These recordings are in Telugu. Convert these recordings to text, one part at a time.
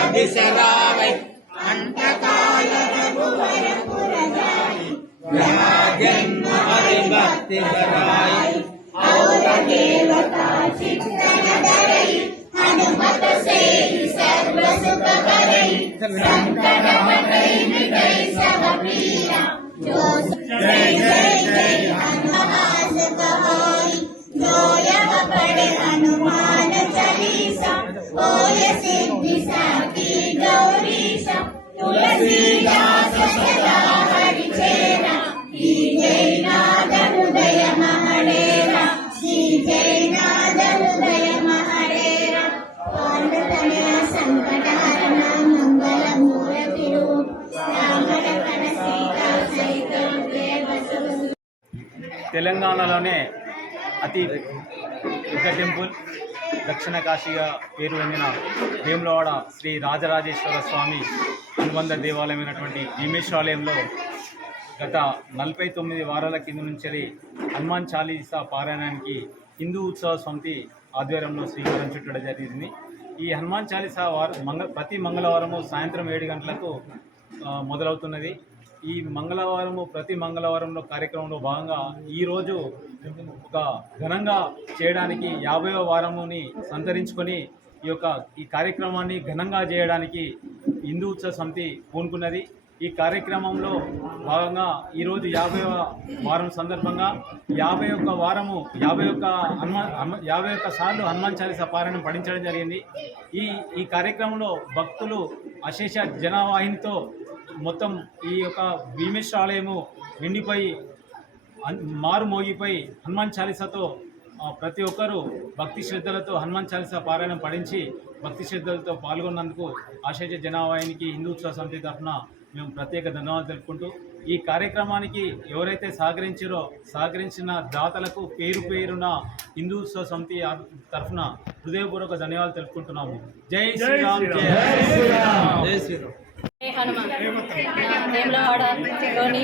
ಸವಿಸರಾವೈ ಅಂತಕಾಲ ಜನ್ಮ ಹರಿಭಕ್ತಿ ಬರಾಯಿ ಔರ ದೇವತಾ ಚಿತ್ತನದರೈ ಹನುಮತ ಸೇರಿ ಸರ್ವ ಸುಖ ಕರೈ ಸಂಕಟ ಮಟೈ ಮಿಟೈ ಸವ ಪ್ರಿಯ ಜಯ ಜಯ ಜಯ ಹನುಮಾನ ಕಹಾಯಿ ಜೋಯವ ಪಡೆ ಹನುಮಾನ ಚಲೀಸ ಓಯ ಸಿದ್ಧಿ ಸಾರ తెలంగాణలోనే అతి పెద్ద టెంపుల్. దక్షిణ కాశీగా పేరు పొందిన వేములవాడ శ్రీ రాజరాజేశ్వర స్వామి అనుబంధ దేవాలయమైనటువంటి భీమేశ్వరాలయంలో గత నలభై తొమ్మిది వారాల కింద నుంచి హనుమాన్ చాలీసా పారాయణానికి హిందూ ఉత్సవ సమితి ఆధ్వర్యంలో శ్రీకారం చుట్టడం జరిగింది. ఈ హనుమాన్ చాలీసా వారు మంగ ప్రతి మంగళవారము సాయంత్రం ఏడు గంటలకు మొదలవుతున్నది. ఈ మంగళవారము ప్రతి మంగళవారంలో కార్యక్రమంలో భాగంగా ఈరోజు ఒక ఘనంగా చేయడానికి యాభైవ వారముని సంతరించుకొని ఈ యొక్క ఈ కార్యక్రమాన్ని ఘనంగా చేయడానికి హిందూ ఉత్సవ సమితి పూనుకున్నది. ఈ కార్యక్రమంలో భాగంగా ఈరోజు యాభై వారం సందర్భంగా యాభై ఒక్క వారము యాభై ఒక్క హనుమ- యాభై ఒక్క సార్లు హనుమాన్ చాలీస పారాయణం పఠించడం జరిగింది. ఈ ఈ కార్యక్రమంలో భక్తులు అశేష జనవాహినితో మొత్తం ఈ యొక్క భీమేశ్వర ఆలయము నిండిపోయి అన్- మారు మోగిపోయి హనుమాన్ చాలీసాతో ప్రతి ఒక్కరూ భక్తి శ్రద్ధలతో హనుమాన్ చాలీసా పారాయణం పఠించి భక్తి శ్రద్ధలతో పాల్గొన్నందుకు ఆశయ జనవాహినికి హిందూ ఉత్సవ సమితి తరఫున మేము ప్రత్యేక ధన్యవాదాలు తెలుపుకుంటూ ఈ కార్యక్రమానికి ఎవరైతే సహకరించారో సహకరించిన దాతలకు పేరు పేరున హిందూ ఉత్సవ సమితి తరఫున హృదయపూర్వక ధన్యవాదాలు తెలుపుకుంటున్నాము. జై శ్రీరామ్ జై శ్రీరామ్. జై శ్రీరామ్. హనుమ హనుమాన్ వేములవాడలోని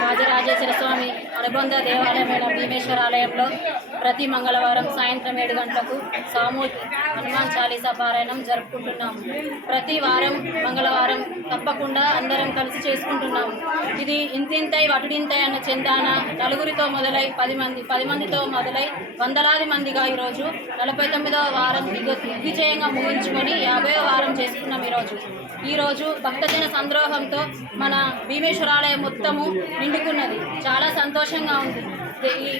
రాజరాజేశ్వర స్వామి అనుబంధ దేవాలయమైన భీమేశ్వర ఆలయంలో ప్రతి మంగళవారం సాయంత్రం ఏడు గంటలకు సామూహిక హనుమాన్ చాలీసా పారాయణం జరుపుకుంటున్నాము ప్రతి వారం మంగళవారం తప్పకుండా అందరం కలిసి చేసుకుంటున్నాము ఇది ఇంతింతై వటుడింతై అన్న చందాన నలుగురితో మొదలై పది మంది పది మందితో మొదలై వందలాది మందిగా ఈరోజు నలభై తొమ్మిదవ వారం దిగ్గు దిగ్విజయంగా ముగించుకొని యాభై వారం చేసుకున్నాం ఈరోజు. ఈరోజు భక్తజన సంద్రోహంతో మన భీమేశ్వరాలయం మొత్తము నిండుకున్నది. చాలా సంతోషంగా ఉంది. ఈ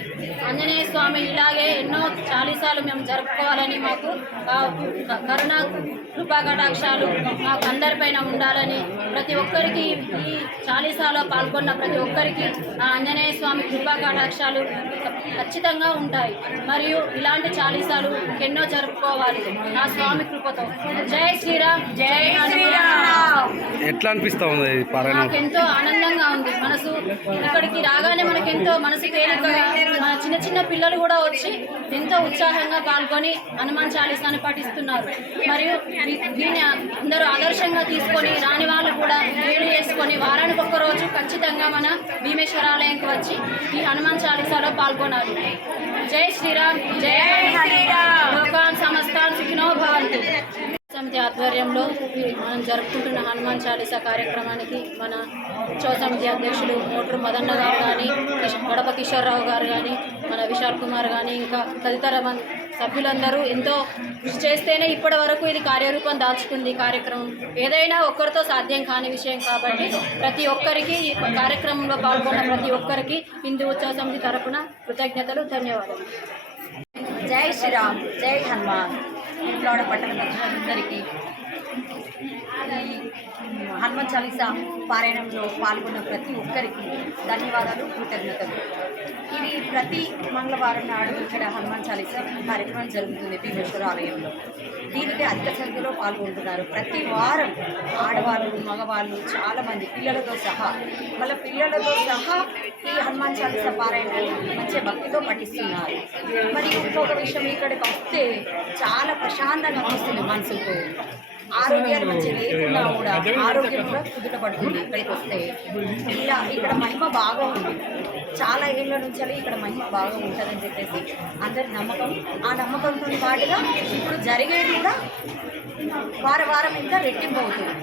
ఆంజనేయ స్వామి ఇలాగే ఎన్నో చాలీసాలు మేము జరుపుకోవాలని మాకు కరుణ కృపా కటాక్షాలు మాకు అందరిపైన ఉండాలని ప్రతి ఒక్కరికి ఈ చాలీసాలో పాల్గొన్న ప్రతి ఒక్కరికి ఆ ఆంజనేయ స్వామి కృపా కటాక్షాలు ఖచ్చితంగా ఉంటాయి. మరియు ఇలాంటి చాలీసాలు ఎన్నో జరుపుకోవాలి. ఆ స్వామి కృపతో. జై శ్రీరామ్. జై శ్రీరామ్. ఎట్లా అనిపిస్తా ఉంది ఈ పారాయణం? నాకు ఎంతో ఆనందంగా ఉంది. మనసు ఇక్కడికి రాగానే మనకి ఎంతో మనసు తేలికగా మన చిన్న చిన్న పిల్లలు కూడా వచ్చి ఎంతో ఉత్సాహంగా పాల్గొని హనుమాన్ చాలీసాను పఠిస్తున్నారు. మరియు దీన్ని అందరూ ఆదర్శంగా తీసుకొని రాని వాళ్ళు కూడా వేడి చేసుకొని వారానికి ఒక్క రోజు ఖచ్చితంగా మన భీమేశ్వర ఆలయంకి వచ్చి ఈ హనుమాన్ చాలీసాలో పాల్గొనాలి. జై శ్రీరామ్ జై శ్రీరామ్. లోకాన్ సమస్తాన్ సుఖినో భవంతు. సమితి ఆధ్వర్యంలో మనం జరుపుకుంటున్న హనుమాన్ చాలీసా కార్యక్రమానికి మన ఉత్సవ సమితి అధ్యక్షులు మోటూరు మదన్న గారు కానీ గడప కిషోర్రావు గారు కానీ మన విశాల్ కుమార్ కానీ ఇంకా తదితర మం- సభ్యులందరూ ఎంతో కృషి చేస్తేనే ఇప్పటి వరకు ఇది కార్యరూపం దాల్చుకుంది కార్యక్రమం. ఏదైనా ఒక్కరితో సాధ్యం కాని విషయం కాబట్టి ప్రతి ఒక్కరికి ఈ కార్యక్రమంలో పాల్గొన్న ప్రతి ఒక్కరికి హిందూ ఉత్సవ సమితి తరపున కృతజ్ఞతలు ధన్యవాదాలు. జై శ్రీరామ్ జై హనుమాన్. ఇంట్లో పట్టణ ప్రజలందరికీ ఈ హనుమాన్ చాలీసా పారాయణంలో పాల్గొన్న ప్రతి ఒక్కరికి ధన్యవాదాలు కృతజ్ఞతలు. ఇది ప్రతి మంగళవారం నాడు ఇక్కడ హనుమాన్ చాలీసా కార్యక్రమం జరుగుతుంది భీమేశ్వర ఆలయంలో. దీనికి అధిక సంఖ్యలో పాల్గొంటున్నారు. ప్రతి వారం ఆడవాళ్ళు మగవాళ్ళు చాలామంది పిల్లలతో సహా వాళ్ళ పిల్లలతో సహా ఈ హనుమాన్ చాలీసా పారాయణాన్ని మంచి భక్తితో పఠిస్తున్నారు. మరి ఇంకొక విషయం ఇక్కడికి వస్తే చాలా ప్రశాంతంగా వస్తుంది మనసుకు. ఆరోగ్యాలు మంచి లేకున్నా కూడా ఆరోగ్యం కూడా కుదుట పడుతుంది ఇక్కడికి వస్తే. ఇలా ఇక్కడ మహిమ బాగా ఉంది. చాలా ఏళ్ళ నుంచి ఇక్కడ మహిమ బాగా ఉంటుందని చెప్పేసి అందరి నమ్మకం. ఆ నమ్మకంతో పాటుగా ఇప్పుడు జరిగేది కూడా వార వారం ఇంకా రెట్టింపు అవుతుంది.